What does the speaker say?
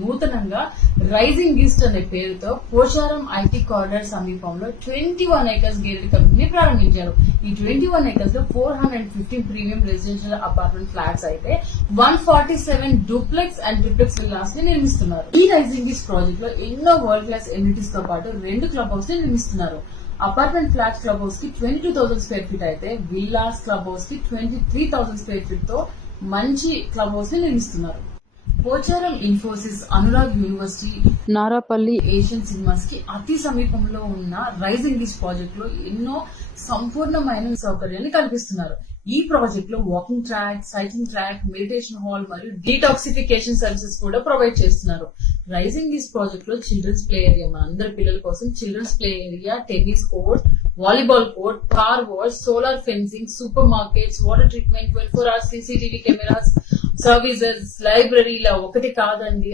నూతనంగా rising east అనే పేరుతో పోచారం ఐటీ కారిడార్ సమీపంలో 21 ఏకర్స్ గేటెడ్ కమ్యూనిటీని ప్రారంభించారు. ఈ 21 ఏకర్స్ లో 415 ప్రీమియం రెసిడెన్షియల్ అపార్ట్మెంట్ ఫ్లాట్స్ అయితే 147 డూప్లెక్స్ అండ్ ట్రిప్లెక్స్ విల్లాస్ ని నిర్మిస్తున్నారు. ఈ రైజింగ్ ఈస్ట్ ప్రాజెక్ట్ లో ఎన్నో వరల్డ్ క్లాస్ ఎమ్యూనిటీస్ తో పాటు 2 క్లబ్ హౌస్ ని నిర్మిస్తున్నారు. అపార్ట్మెంట్ ఫ్లాట్స్ క్లబ్ హౌస్ కి 22,000 స్క్వేర్ ఫీట్ అయితే విల్లాస్ క్లబ్ హౌస్ కి 23,000 స్క్వేర్ ఫీట్ తో మంచి క్లబ్ హౌస్ ని నిర్మిస్తున్నారు. Pocharam Infosys, Anurag university, Narapalli Asian cinemas కి అతి సమీపంలో ఉన్న రైజింగ్ ఈస్ట్ ప్రాజెక్ట్ లో ఎన్నో సంపూర్ణమైన సౌకర్యాన్ని కల్పిస్తున్నారు. ఈ ప్రాజెక్ట్ లో walking track, cycling track, meditation hall మరియు డీటాక్సిఫికేషన్ సర్వీసెస్ కూడా ప్రొవైడ్ చేస్తున్నారు. రైజింగ్ ఈస్ట్ ప్రాజెక్ట్ లో చిల్డ్రన్స్ ప్లే ఏరియా, మన అందరి పిల్లల కోసం children's play area, tennis court, volleyball court, car wash, solar fencing, super markets, water treatment, 24 hours CCTV cameras, services, library ఇలా ఒకటి కాదండి